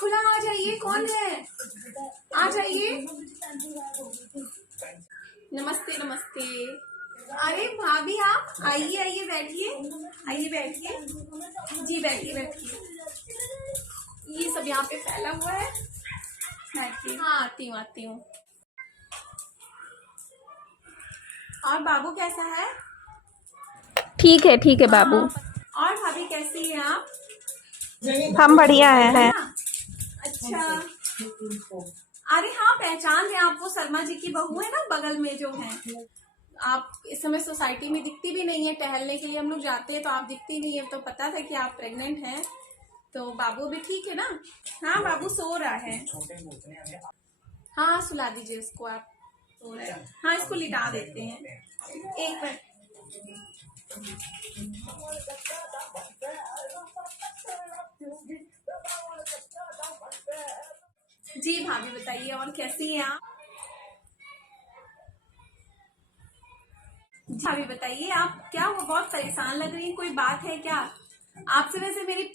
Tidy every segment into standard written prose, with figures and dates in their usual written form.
खुला, आ जाइए, कौन है, आ जाइए। नमस्ते नमस्ते। अरे भाभी आप आइए आइए, बैठिए, आइए बैठिए जी, बैठिए बैठिए। ये सब यहाँ पे फैला हुआ है, बैठिए। हाँ आती हूँ। और बाबू कैसा है? ठीक है बाबू। और भाभी कैसी हैं आप? हम बढ़िया है। अच्छा। अरे हाँ, पहचान रहे आप, वो शर्मा जी की बहू है ना, बगल में जो है। आप इस समय सोसाइटी में दिखती भी नहीं है, टहलने के लिए हम लोग जाते हैं तो आप दिखती नहीं है, तो पता था कि आप प्रेग्नेंट हैं। तो बाबू भी ठीक है ना? हाँ बाबू सो रहा है। हाँ सुला दीजिए उसको आप, सो रहा है। हाँ इसको लिटा देते हैं, एक मिनट। जी भाभी बताइए, और कैसी हैं आप? जी भाभी बताइए, आप क्या हुआ, बहुत परेशान लग रही हैं, कोई बात है क्या? आपसे वैसे मेरी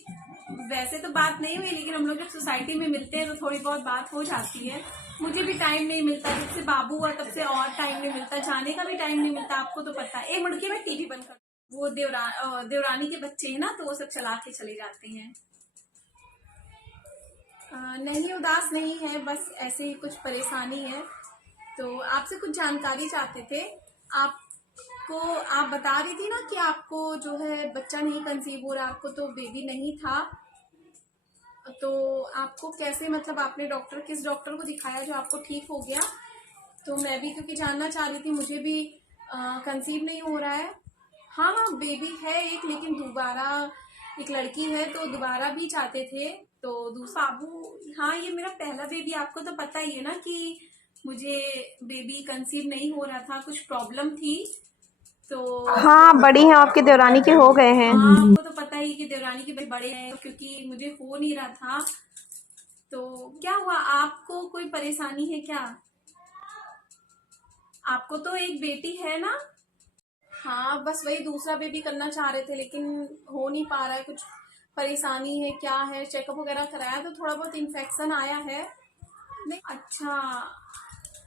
वैसे तो बात नहीं हुई, लेकिन हम लोग जब सोसाइटी में मिलते हैं तो थोड़ी बहुत बात हो जाती है। मुझे भी टाइम नहीं मिलता, जब से बाबू हुआ तब से और टाइम नहीं मिलता, जाने का भी टाइम नहीं मिलता, आपको तो पता है। मुड़ के मैं टीवी बंद कर, वो देवरानी के बच्चे हैं ना, तो वो सब चला के चले जाते हैं। नहीं उदास नहीं है, बस ऐसे ही कुछ परेशानी है, तो आपसे कुछ जानकारी चाहते थे। आपको, आप बता रही थी ना कि आपको जो है बच्चा नहीं कंसीव हो रहा, आपको तो बेबी नहीं था, तो आपको कैसे, मतलब आपने किस डॉक्टर को दिखाया जो आपको ठीक हो गया? तो मैं भी क्योंकि जानना चाह रही थी, मुझे भी कंसीव नहीं हो रहा है। हाँ हाँ बेबी है एक, लेकिन दोबारा एक लड़की है, तो दोबारा भी चाहते थे, तो दूसरा बाबू। हाँ ये मेरा पहला बेबी, आपको तो पता ही है ना कि मुझे बेबी कंसीव नहीं हो रहा था, कुछ प्रॉब्लम थी, तो हाँ बड़ी हैं, आपके देवरानी के हो गए हैं। हाँ आपको तो पता ही कि देवरानी के बड़े हैं, क्योंकि मुझे हो नहीं रहा था। तो क्या हुआ, आपको कोई परेशानी है क्या? आपको तो एक बेटी है ना? हाँ बस वही दूसरा बेबी करना चाह रहे थे, लेकिन हो नहीं पा रहा है, कुछ परेशानी है, क्या है? चेकअप वगैरह कराया तो थोड़ा बहुत इन्फेक्शन आया है। नहीं अच्छा।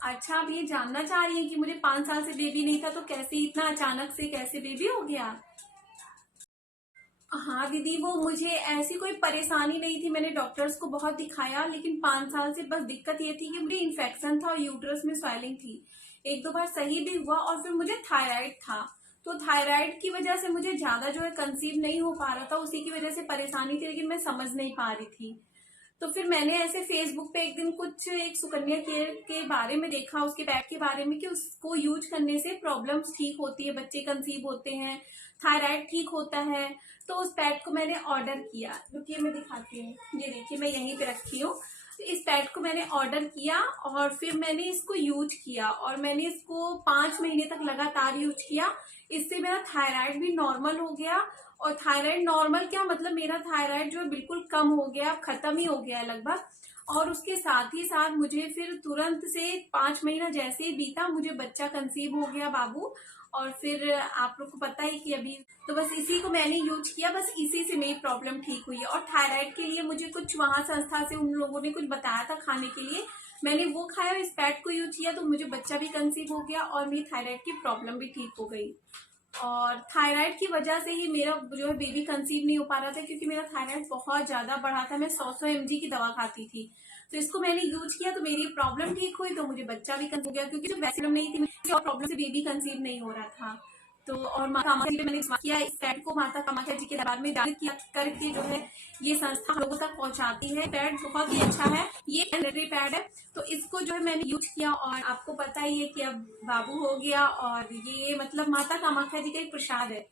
अच्छा आप ये जानना चाह रही हैं कि मुझे 5 साल से बेबी नहीं था, तो कैसे इतना अचानक से कैसे बेबी हो गया? हाँ दीदी, वो मुझे ऐसी कोई परेशानी नहीं थी, मैंने डॉक्टर्स को बहुत दिखाया, लेकिन 5 साल से बस दिक्कत ये थी कि मुझे इन्फेक्शन था और यूट्रस में स्वेलिंग थी। एक दो बार सही भी हुआ, और फिर मुझे थायराइड था, तो थायराइड की वजह से मुझे ज्यादा जो है कंसीव नहीं हो पा रहा था, उसी की वजह से परेशानी थी, लेकिन मैं समझ नहीं पा रही थी। तो फिर मैंने ऐसे फेसबुक पे एक दिन कुछ एक सुकन्या केयर के बारे में देखा, उसके पैक के बारे में, कि उसको यूज करने से प्रॉब्लम्स ठीक होती है, बच्चे कंसीव होते हैं, थायराइड ठीक होता है। तो उस पैड को मैंने ऑर्डर किया, रुकिए मैं दिखाती हूँ, ये देखिए मैं यहीं पे रखी हूँ। तो इस पैड को मैंने ऑर्डर किया, और फिर मैंने इसको यूज किया, और मैंने इसको 5 महीने तक लगातार यूज किया। इससे मेरा थायराइड भी नॉर्मल हो गया, और थायराइड नॉर्मल क्या, मतलब मेरा थायराइड जो है बिल्कुल कम हो गया, खत्म ही हो गया है लगभग। और उसके साथ ही साथ मुझे फिर तुरंत से 5 महीना जैसे ही बीता, मुझे बच्चा कंसीव हो गया, बाबू। और फिर आप लोग को पता है कि अभी, तो बस इसी को मैंने यूज किया, बस इसी से मेरी प्रॉब्लम ठीक हुई है। और थायराइड के लिए मुझे कुछ वहां संस्था से उन लोगों ने कुछ बताया था खाने के लिए, मैंने वो खाया, इस पैड को यूज किया, तो मुझे बच्चा भी कंसीव हो गया, और मेरी थायराइड की प्रॉब्लम भी ठीक हो गई। और थायराइड की वजह से ही मेरा जो है बेबी कंसीव नहीं हो पा रहा था, क्योंकि मेरा थायराइड बहुत ज्यादा बढ़ा था, मैं 100 mg की दवा खाती थी। तो इसको मैंने यूज किया, तो मेरी प्रॉब्लम ठीक हुई, तो मुझे बच्चा भी कंसीव हो गया, क्योंकि जो वैक्सीन नहीं थी और प्रॉब्लम से बेबी कंसीव नहीं हो रहा था। तो और माता कामाख्या जी मैंने किया, इस पैड को माता कामाख्या जी के दरबार में डाल किया करके जो है ये संस्था हम लोगों तक पहुंचाती है। पैड बहुत ही अच्छा है, ये एंड्री पैड है, तो इसको जो है मैंने यूज किया, और आपको पता ही है कि अब बाबू हो गया, और ये मतलब माता कामाख्या जी का एक प्रसाद है।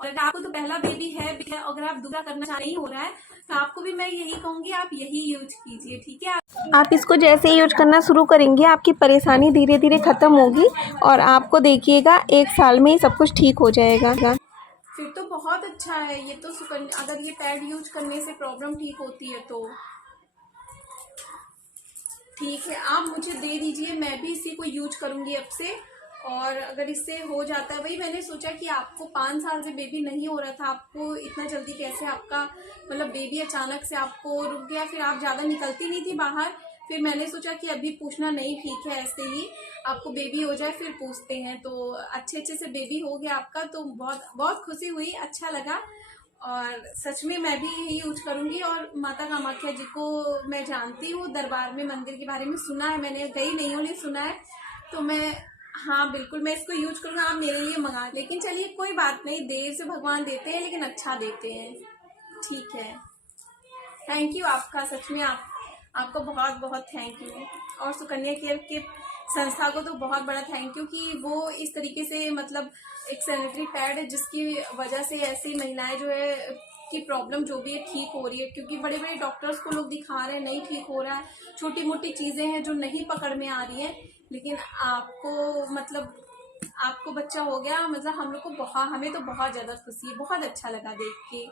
और अगर आपको तो पहला बेबी है, अगर आप दूसरा करना चाह नहीं हो रहा है, तो आपको भी मैं यही कहूंगी, आप यही यूज कीजिए, ठीक है? आप इसको जैसे ही यूज करना शुरू करेंगे, आपकी परेशानी धीरे धीरे ख़त्म होगी, और आपको देखिएगा 1 साल में ही सब कुछ ठीक हो जाएगा। फिर तो बहुत अच्छा है ये तो, सुकन्या अगर ये पैड यूज करने से प्रॉब्लम ठीक होती है तो ठीक है, आप मुझे दे दीजिए, मैं भी इसी को यूज करूंगी अब से। और अगर इससे हो जाता है, वही मैंने सोचा कि आपको 5 साल से बेबी नहीं हो रहा था, आपको इतना जल्दी कैसे आपका मतलब बेबी अचानक से आपको रुक गया, फिर आप ज़्यादा निकलती नहीं थी बाहर। फिर मैंने सोचा कि अभी पूछना नहीं ठीक है, ऐसे ही आपको बेबी हो जाए फिर पूछते हैं। तो अच्छे से बेबी हो गया आपका, तो बहुत बहुत खुशी हुई, अच्छा लगा। और सच में मैं भी यही यूज करूंगी। और माता कामाख्या जी को मैं जानती हूँ, दरबार में मंदिर के बारे में सुना है, मैंने गई नहीं हूँ लेकिन सुना है, तो मैं हाँ बिल्कुल मैं इसको यूज करूंगा। आप मेरे लिए मंगा, लेकिन चलिए कोई बात नहीं, देर से भगवान देते हैं लेकिन अच्छा देते हैं। ठीक है, थैंक यू आपका, सच में आपको बहुत बहुत थैंक यू। और सुकन्या केयर के संस्था को तो बहुत बड़ा थैंक यू कि वो इस तरीके से मतलब एक सैनिटरी पैड है जिसकी वजह से ऐसी महिलाएं जो है की प्रॉब्लम जो भी है ठीक हो रही है। क्योंकि बड़े बड़े डॉक्टर्स को लोग दिखा रहे हैं, नहीं ठीक हो रहा है, छोटी मोटी चीजें हैं जो नहीं पकड़ में आ रही हैं, लेकिन आपको मतलब आपको बच्चा हो गया, मतलब हम लोग को बहुत, हमें तो बहुत ज्यादा खुशी है, बहुत अच्छा लगा देख के।